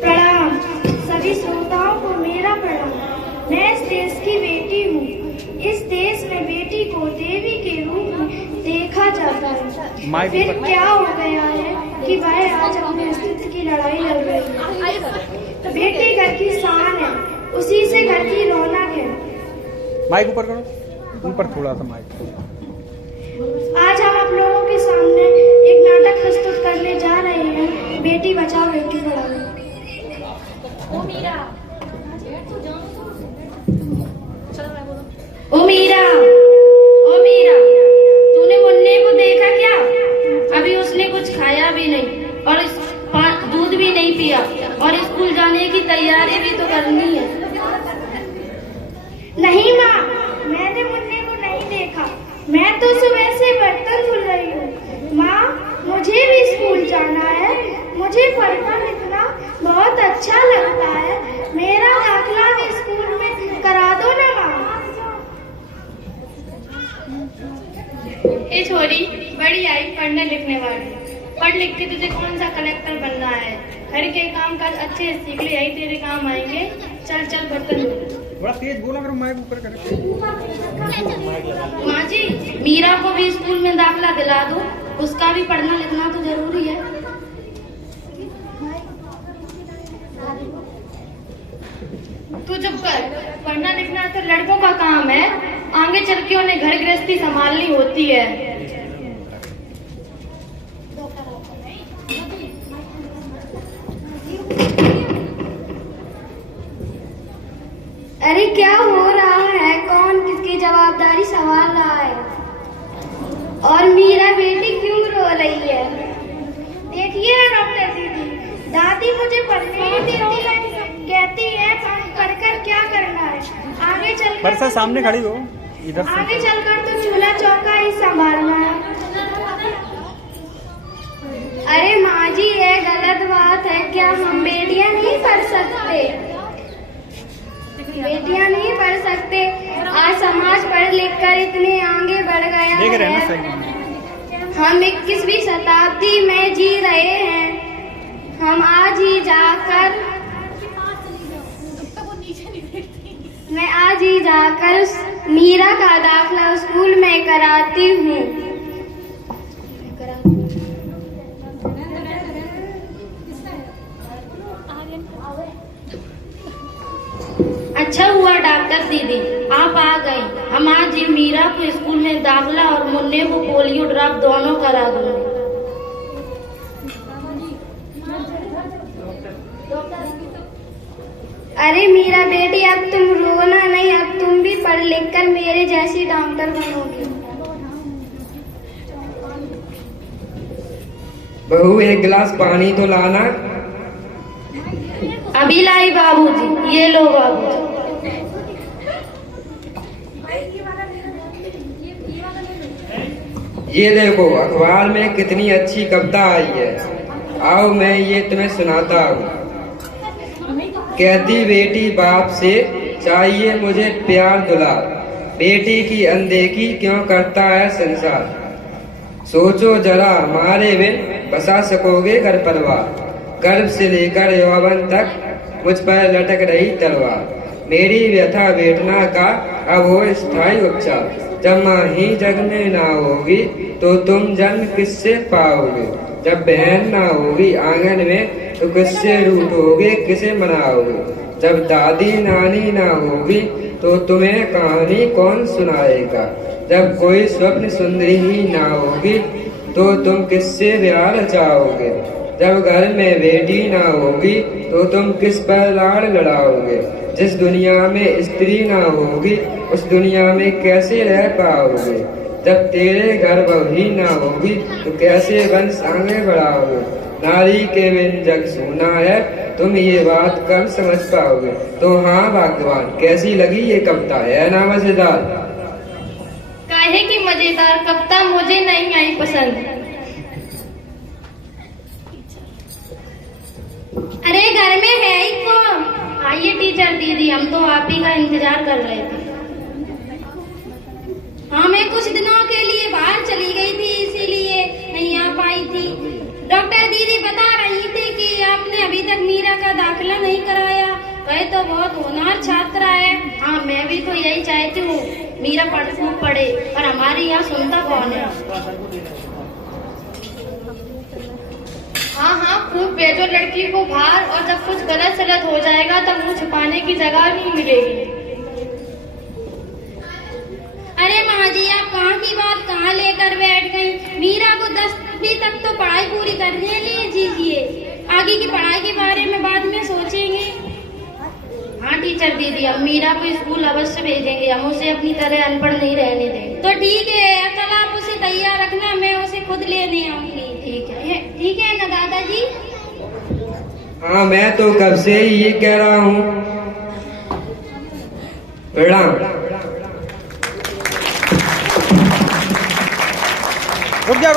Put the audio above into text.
प्रणाम सभी श्रोताओं को मेरा प्रणाम। मैं इस देश की बेटी हूँ। इस देश में बेटी को देवी के रूप में देखा जाता है। फिर क्या हो गया है कि वह आज अपने अस्तित्व की लड़ाई लड़ रही है। बेटी घर की शान है, उसी से घर की रौनक है। माइक ऊपर करो, ऊपर थोड़ा सा माइक। आज हम आप लोगों के सामने एक नाटक प्रस्तुत करने जा रहे हैं, बेटी बचाओ बेटी पढ़ाओ। ओ मीरा, तूने मुन्ने को देखा क्या? अभी उसने कुछ खाया भी नहीं और दूध भी नहीं पिया और स्कूल जाने की तैयारी भी तो करनी है। नहीं माँ, मैंने मुन्ने को नहीं देखा। मैं तो सुबह से बर्तन धुल रही हूँ। माँ, मुझे भी स्कूल जाना है। मुझे पढ़ना लिखना बहुत अच्छा लगता है। मेरा दाखिला भी स्कूल में करा दो ना माँ। ये छोरी बड़ी आई पढ़ने लिखने वाली। पढ़ लिख के तुझे कौन सा कलेक्टर बनना है? घर के काम काज अच्छे से सीख ले, यही तेरे काम आएंगे। चल चल बर्तन धो। बड़ा तेज बोला करो, माइक ऊपर करो। माँ जी, मीरा को भी स्कूल में दाखिला दिला दो। उसका भी पढ़ना लिखना तो जरूरी है। तू चुप कर। पढ़ना लिखना तो लड़कों का काम है। आगे चल के उन्हें घर गृहस्थी संभालनी होती है। अरे क्या हो रहा है? कौन किसकी जवाबदारी संभाल रहा है? और मीरा बेटी क्यों रो रही है? देखिए ना डॉक्टर दीदी, दादी मुझे पढ़ने नहीं देती है। कहती है पढ़कर क्या करना है? आगे चलकर बरसा सामने खड़ी हो, इधर से। आगे चलकर तो चूल्हा चौका ही संभालना है। अरे माँ जी, ये गलत बात है। क्या हम बेटियां नहीं पढ़ सकते? बेटियां नहीं पढ़ सकते? आज समाज पढ़ लिख कर इतने आगे बढ़ गया देख रहे हैं ना है। सही। हम 21वीं शताब्दी में जी रहे हैं। हम आज ही जाकर मीरा का दाखिला स्कूल में कराती हूँ। अच्छा हुआ डॉक्टर दीदी आप आ गई। हम आज ही मीरा को स्कूल में दाखिला और मुन्ने को पोलियो ड्रॉप दोनों करा दूंगी। अरे मीरा बेटी, अब तुम रोना नहीं। अब तुम भी पढ़ लिख कर मेरे जैसी डॉक्टर बनोगी। बहू, एक गिलास पानी तो लाना। अभी लाई बाबूजी। ये लो बाबूजी। ये देखो, अखबार में कितनी अच्छी कविता आई है। आओ मैं ये तुम्हें सुनाता हूँ। कहती बेटी बाप से, चाहिए मुझे प्यार दुलार। बेटी की अनदेखी क्यों करता है संसार। सोचो जरा, हमारे बिन बसा सकोगे घर परिवार। गर्भ से लेकर यौवन तक मुझ पर लटक रही तलवार। मेरी व्यथा वेदना का अब हो स्थायी उपचार। जब माँ ही जग में ना होगी तो तुम जन्म किससे पाओगे। जब बहन ना होगी आंगन में तो किससे रूठोगे, किसे मनाओगे। जब दादी नानी ना होगी तो तुम्हें कहानी कौन सुनाएगा। जब कोई स्वप्न सुंदरी ही ना होगी तो तुम किससे ब्याह रचाओगे। जब घर में बेटी ना होगी तो तुम किस पर लाड़ लड़ाओगे। जिस दुनिया में स्त्री ना होगी उस दुनिया में कैसे रह पाओगे। जब तेरे घर बहू ही ना होगी तो कैसे वंश आगे बढ़ाओगे। नारी के बिन जग सूना है, तुम ये बात कब समझ पाओगे। तो हाँ भाग्यवान, कैसी लगी ये कविता? है ना मजेदार? काहे की मजेदार कविता मुझे नहीं आई पसंद। अरे घर में है ही कौन? आइए टीचर दीदी, हम तो आप ही का इंतजार कर रहे थे। हाँ, मैं कुछ दिनों के लिए बाहर चली तक मीरा का दाखिला नहीं कराया। वह तो बहुत होनहार छात्रा है। हाँ, मैं भी तो यही चाहती हूँ मीरा खूब पढ़े, पर हमारे यहाँ सुनता कौन है। हाँ हाँ, खूब भेजो लड़की को बाहर, और जब कुछ गलत सलत हो जाएगा तब मुँह छुपाने की जगह नहीं मिलेगी। अरे माँ जी, आप कहाँ की बात कहाँ लेकर बैठ गई। मीरा को 10वीं तक तो पढ़ाई पूरी करने दीजिए, आगे की पढ़ाई के बारे में बाद में सोचेंगे। हाँ टीचर दीदी, हम मीरा को स्कूल अवश्य भेजेंगे, हम उसे अपनी तरह अनपढ़ नहीं रहने देंगे। तो ठीक है, कल आप उसे तैयार रखना, मैं उसे खुद लेने आऊंगी। ठीक है ना दादाजी? हाँ, मैं तो कब से ही ये कह रहा हूँ। प्रणाम। रुक जा